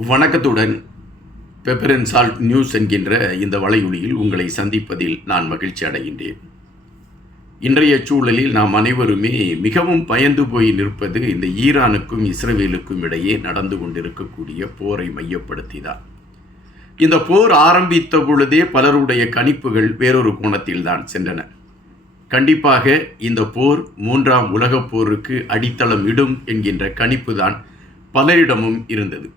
வணக்கத்துடன் pepper and salt news என்கின்ற இந்த வலையொலியில் உங்களை சந்திப்பதில் நான் மகிழ்ச்சி அடைகின்றேன். இன்றைய சூழலில் நாம் அனைவருமே மிகவும் பயந்து போய் நிற்பது இந்த ஈரானுக்கும் இஸ்ரேலுக்கும் இடையே நடந்து கொண்டிருக்கக்கூடிய போரை மையப்படுத்திதான். இந்த போர் ஆரம்பித்த பொழுதே பலருடைய கணிப்புகள் வேறொரு கோணத்தில் தான் சென்றன. கண்டிப்பாக இந்த போர் 3ஆம் உலகப் போருக்கு அடித்தளம் இடும் என்கின்ற கணிப்பு தான் பலரிடமும் இருந்தது.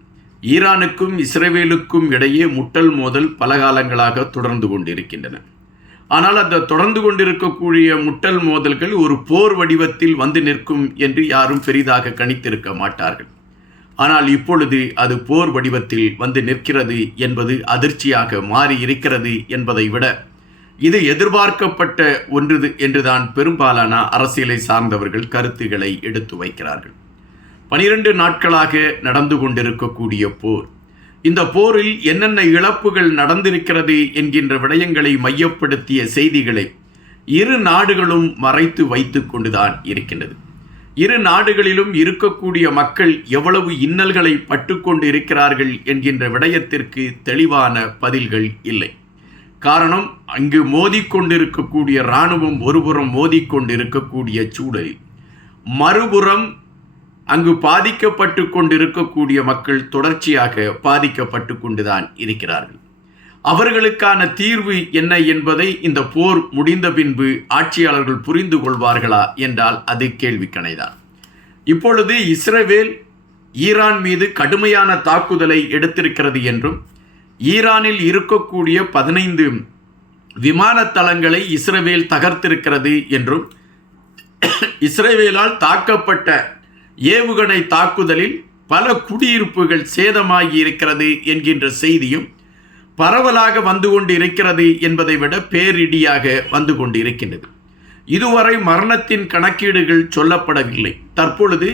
ஈரானுக்கும் இஸ்ரேலுக்கும் இடையே முட்டல் மோதல் பல காலங்களாக தொடர்ந்து கொண்டிருக்கின்றன. ஆனால் அந்த தொடர்ந்து கொண்டிருக்கக்கூடிய முட்டல் மோதல்கள் ஒரு போர் வடிவத்தில் வந்து நிற்கும் என்று யாரும் பெரிதாக கணித்திருக்க மாட்டார்கள். ஆனால் இப்பொழுது அது போர் வடிவத்தில் வந்து நிற்கிறது என்பது அதிர்ச்சியாக மாறி இருக்கிறது என்பதை விட இது எதிர்பார்க்கப்பட்ட ஒன்று என்றுதான் பெரும்பாலான அரசியலை சார்ந்தவர்கள் கருத்துக்களை எடுத்து வைக்கிறார்கள். 12 நாட்களாக நடந்து கொண்டிருக்கக்கூடிய போர், இந்த போரில் என்னென்ன இழப்புகள் நடந்திருக்கிறது என்கின்ற விடயங்களை மையப்படுத்திய செய்திகளை இரு நாடுகளும் மறைத்து வைத்து கொண்டுதான் இருக்கின்றது. இரு நாடுகளிலும் இருக்கக்கூடிய மக்கள் எவ்வளவு இன்னல்களை பட்டுக்கொண்டு இருக்கிறார்கள் என்கின்ற விடயத்திற்கு தெளிவான பதில்கள் இல்லை. காரணம், அங்கு மோதிக்கொண்டிருக்கக்கூடிய இராணுவம் ஒருபுறம் மோதிக்கொண்டிருக்கக்கூடிய சூழலில், மறுபுறம் அங்கு பாதிக்கப்பட்டு கொண்டிருக்கக்கூடிய மக்கள் தொடர்ச்சியாக பாதிக்கப்பட்டு கொண்டுதான் இருக்கிறார்கள். அவர்களுக்கான தீர்வு என்ன என்பதை இந்த போர் முடிந்த பின்பு ஆட்சியாளர்கள் புரிந்து கொள்வார்களா என்றால் அது கேள்விக்கணைதான். இப்பொழுது இஸ்ரேல் ஈரான் மீது கடுமையான தாக்குதலை எடுத்திருக்கிறது என்றும், ஈரானில் இருக்கக்கூடிய 15 விமான தளங்களை இஸ்ரேல் தகர்த்திருக்கிறது என்றும், இஸ்ரேலால் தாக்கப்பட்ட ஏவுகணை தாக்குதலில் பல குடியிருப்புகள் சேதமாகி இருக்கிறது என்கின்ற செய்தியும் பரவலாக வந்து கொண்டு இருக்கிறது என்பதை விட பேரிடியாக வந்து கொண்டு இருக்கின்றது. இதுவரை மரணத்தின் கணக்கீடுகள் சொல்லப்படவில்லை. தற்பொழுது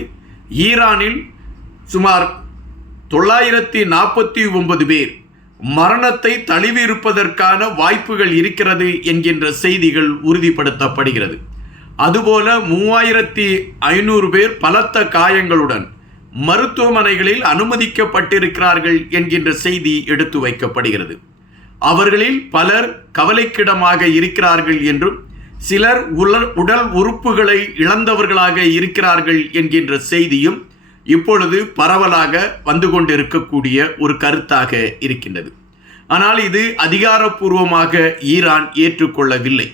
ஈரானில் சுமார் 949 பேர் மரணத்தை தழுவியிருப்பதற்கான வாய்ப்புகள் இருக்கிறது என்கின்ற செய்திகள் உறுதிப்படுத்தப்படுகிறது. அதுபோல 3500 பேர் பலத்த காயங்களுடன் மருத்துவமனைகளில் அனுமதிக்கப்பட்டிருக்கிறார்கள் என்கின்ற செய்தி எடுத்து வைக்கப்படுகிறது. அவர்களில் பலர் கவலைக்கிடமாக இருக்கிறார்கள் என்றும், சிலர் உடல் உறுப்புகளை இழந்தவர்களாக இருக்கிறார்கள் என்கின்ற செய்தியும் இப்பொழுது பரவலாக வந்து கொண்டிருக்கக்கூடிய ஒரு கருத்தாக இருக்கின்றது. ஆனால் இது அதிகாரப்பூர்வமாக ஈரான் ஏற்றுக்கொள்ளவில்லை.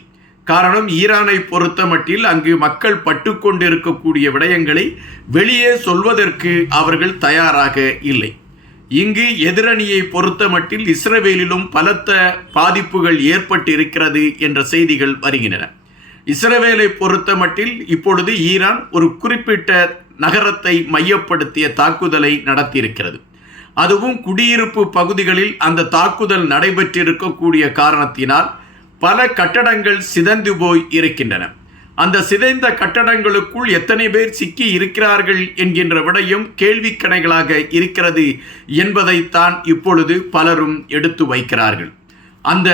காரணம், ஈரானை பொறுத்தமட்டில் அங்கு மக்கள் பட்டுக்கொண்டிருக்கக்கூடிய விடயங்களை வெளியே சொல்வதற்கு அவர்கள் தயாராக இல்லை. இங்கு எதிரணியை பொறுத்தமட்டில் இஸ்ரேலிலும் பலத்த பாதிப்புகள் ஏற்பட்டு இருக்கிறது என்ற செய்திகள் வருகின்றன. இஸ்ரேலை பொறுத்தமட்டில் இப்பொழுது ஈரான் ஒரு குறிப்பிட்ட நகரத்தை மையப்படுத்திய தாக்குதலை நடத்தியிருக்கிறது. அதுவும் குடியிருப்பு பகுதிகளில் அந்த தாக்குதல் நடைபெற்றிருக்கக்கூடிய காரணத்தினால் பல கட்டடங்கள் சிதைந்து போய் இருக்கின்றன. அந்த சிதைந்த கட்டடங்களுக்குள் எத்தனை பேர் சிக்கி இருக்கிறார்கள் என்கின்ற விடயம் கேள்விக்கணைகளாக இருக்கிறது என்பதைத்தான் இப்பொழுது பலரும் எடுத்து வைக்கிறார்கள். அந்த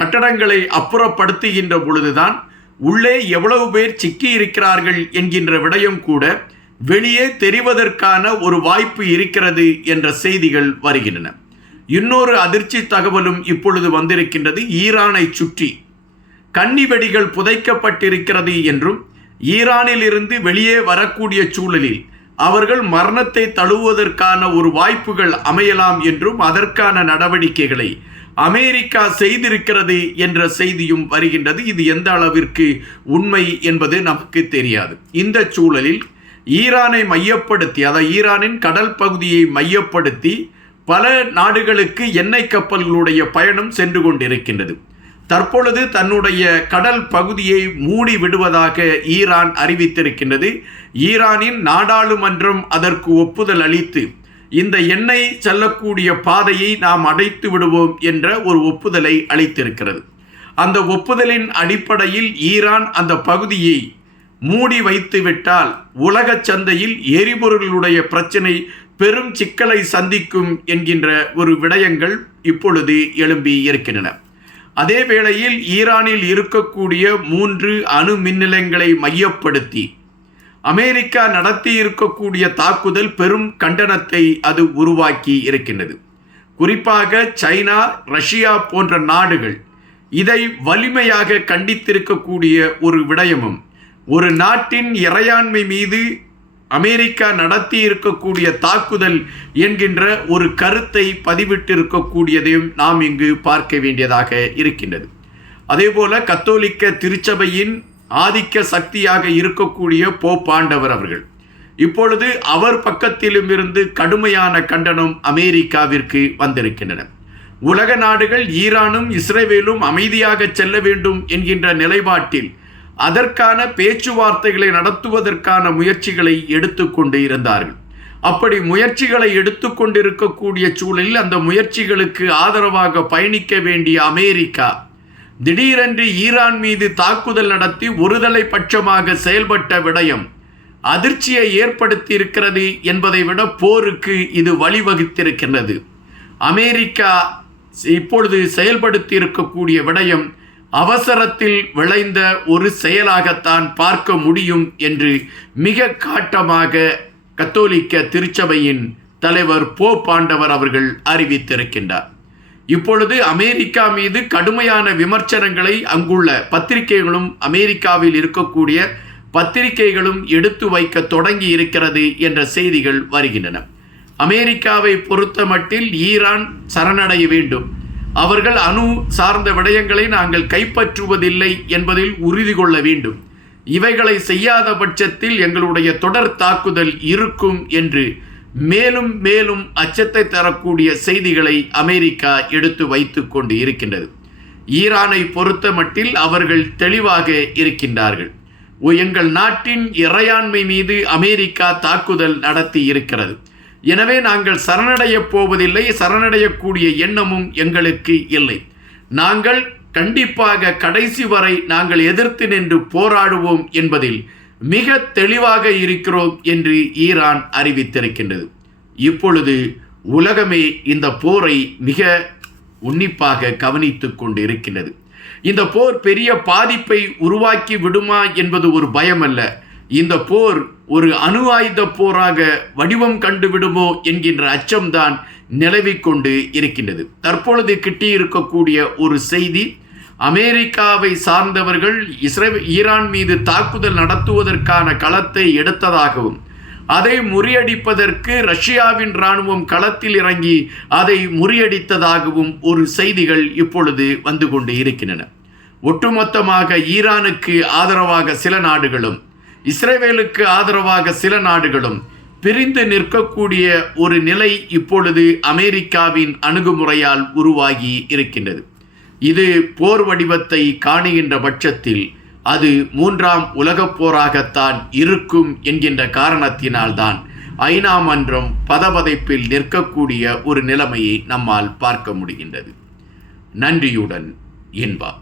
கட்டடங்களை அப்புறப்படுத்துகின்ற பொழுதுதான் உள்ளே எவ்வளவு பேர் சிக்கி இருக்கிறார்கள் என்கின்ற விடயம் கூட வெளியே தெரிவதற்கான ஒரு வாய்ப்பு இருக்கிறது என்ற செய்திகள் வருகின்றன. இன்னொரு அதிர்ச்சி தகவலும் இப்பொழுது வந்திருக்கின்றது. ஈரானை சுற்றி கன்னி வெடிகள் புதைக்கப்பட்டிருக்கிறது என்றும், ஈரானில் இருந்து வெளியே வரக்கூடிய சூழலில் அவர்கள் மரணத்தை தழுவுவதற்கான ஒரு வாய்ப்புகள் அமையலாம் என்றும், அதற்கான நடவடிக்கைகளை அமெரிக்கா செய்திருக்கிறது என்ற செய்தியும் வருகின்றது. இது எந்த அளவிற்கு உண்மை என்பது நமக்கு தெரியாது. இந்த சூழலில் ஈரானை மையப்படுத்தி, அதாவது ஈரானின் கடல் பகுதியை மையப்படுத்தி பல நாடுகளுக்கு எண்ணெய் கப்பல்களுடைய பயணம் சென்று கொண்டிருக்கின்றது. தற்பொழுது தன்னுடைய கடல் பகுதியை மூடி விடுவதாக ஈரான் அறிவித்திருக்கின்றது. ஈரானின் நாடாளுமன்றம் அதற்கு ஒப்புதல் அளித்து இந்த எண்ணெய் செல்லக்கூடிய பாதையை நாம் அடைத்து விடுவோம் என்ற ஒரு ஒப்புதலை அளித்திருக்கிறது. அந்த ஒப்புதலின் அடிப்படையில் ஈரான் அந்த பகுதியை மூடி வைத்து விட்டால் உலக சந்தையில் எரிபொருளுடைய பிரச்சனை பெரும் சிக்கலை சந்திக்கும் என்கின்ற ஒரு விடயங்கள் இப்பொழுது எழும்பி இருக்கின்றன. அதே வேளையில் ஈரானில் இருக்கக்கூடிய 3 அணு மின் நிலையங்களை மையப்படுத்தி அமெரிக்கா நடத்தி இருக்கக்கூடிய தாக்குதல் பெரும் கண்டனத்தை அது உருவாக்கி இருக்கின்றது. குறிப்பாக சைனா, ரஷ்யா போன்ற நாடுகள் இதை வலிமையாக கண்டித்திருக்கக்கூடிய ஒரு விடயமும், ஒரு நாட்டின் இறையாண்மை மீது அமெரிக்கா நடத்தி இருக்கக்கூடிய தாக்குதல் என்கின்ற ஒரு கருத்தை பதிவிட்டிருக்கக்கூடியதையும் நாம் இங்கு பார்க்க வேண்டியதாக இருக்கின்றது. அதேபோல கத்தோலிக்க திருச்சபையின் ஆதிக்க சக்தியாக இருக்கக்கூடிய போப் ஆண்டவர் அவர்கள் இப்பொழுது அவர் பக்கத்திலும் இருந்து கடுமையான கண்டனம் அமெரிக்காவிற்கு வந்திருக்கின்றன. உலக நாடுகள் ஈரானும் இஸ்ரேலும் அமைதியாக செல்ல வேண்டும் என்கின்ற நிலைப்பாட்டில் அதற்கான பேச்சுவார்த்தைகளை நடத்துவதற்கான முயற்சிகளை எடுத்துக்கொண்டு இருந்தார்கள். அப்படி முயற்சிகளை எடுத்துக்கொண்டிருக்கக்கூடிய சூழலில் அந்த முயற்சிகளுக்கு ஆதரவாக பயணிக்க வேண்டிய அமெரிக்கா திடீரென்று ஈரான் மீது தாக்குதல் நடத்தி ஒருதலை பட்சமாக செயல்பட்ட விடயம் அதிர்ச்சியை ஏற்படுத்தி இருக்கிறது என்பதை விட போருக்கு இது வழிவகுத்திருக்கின்றது. அமெரிக்கா இப்பொழுது செயல்படுத்தி இருக்கக்கூடிய விடயம் அவசரத்தில் விளைந்த ஒரு செயலாகத்தான் பார்க்க முடியும் என்று மிக காட்டமாக கத்தோலிக்க திருச்சபையின் தலைவர் போப் ஆண்டவர் அவர்கள் அறிவித்திருக்கின்றார். இப்பொழுது அமெரிக்கா மீது கடுமையான விமர்சனங்களை அங்குள்ள பத்திரிகைகளும் அமெரிக்காவில் இருக்கக்கூடிய பத்திரிகைகளும் எடுத்து வைக்க தொடங்கி இருக்கிறது என்ற செய்திகள் வருகின்றன. அமெரிக்காவை பொறுத்த மட்டில் ஈரான் சரணடைய வேண்டும், அவர்கள் அணு சார்ந்த விடயங்களை நாங்கள் கைப்பற்றுவதில்லை என்பதில் உறுதி கொள்ள வேண்டும், இவைகளை செய்யாத பட்சத்தில் எங்களுடைய தொடர் தாக்குதல் இருக்கும் என்று மேலும் மேலும் அச்சத்தை தரக்கூடிய செய்திகளை அமெரிக்கா எடுத்து வைத்து கொண்டு இருக்கின்றது. ஈரானை பொறுத்த மட்டில் அவர்கள் தெளிவாக இருக்கின்றார்கள். எங்கள் நாட்டின் இறையாண்மை மீது அமெரிக்கா தாக்குதல் நடத்தி இருக்கிறது, எனவே நாங்கள் சரணடையப் போவதில்லை, சரணடையக்கூடிய எண்ணமும் எங்களுக்கு இல்லை, நாங்கள் கண்டிப்பாக கடைசி வரை நாங்கள் எதிர்த்து நின்று போராடுவோம் என்பதில் மிக தெளிவாக இருக்கிறோம் என்று ஈரான் அறிவித்திருக்கின்றது. இப்பொழுது உலகமே இந்த போரை மிக உன்னிப்பாக கவனித்து கொண்டு இருக்கின்றது. இந்த போர் பெரிய பாதிப்பை உருவாக்கி விடுமா என்பது ஒரு பயம் அல்ல, இந்த போர் ஒரு அணு ஆயுத போராக வடிவம் கண்டு விடுமோ என்கின்ற அச்சம்தான் நிலவிக்கொண்டு இருக்கின்றது. தற்பொழுது கிட்டியிருக்கக்கூடிய ஒரு செய்தி, அமெரிக்காவை சார்ந்தவர்கள் ஈரான் மீது தாக்குதல் நடத்துவதற்கான களத்தை எடுத்ததாகவும், அதை முறியடிப்பதற்கு ரஷ்யாவின் இராணுவம் களத்தில் இறங்கி அதை முறியடித்ததாகவும் ஒரு செய்திகள் இப்பொழுது வந்து கொண்டு இருக்கின்றன. ஒட்டுமொத்தமாக ஈரானுக்கு ஆதரவாக சில நாடுகளும் இஸ்ரேலுக்கு ஆதரவாக சில நாடுகளும் பிரிந்து நிற்கக்கூடிய ஒரு நிலை இப்பொழுது அமெரிக்காவின் அணுகுமுறையால் உருவாகி இருக்கின்றது. இது போர் வடிவத்தை காணுகின்ற பட்சத்தில் அது 3ஆம் உலகப் போராகத்தான் இருக்கும் என்கின்ற காரணத்தினால்தான் ஐநா மன்றம் பதபதைப்பில் நிற்கக்கூடிய ஒரு நிலைமையை நம்மால் பார்க்க முடிகின்றது. நன்றியுடன் இன்பா.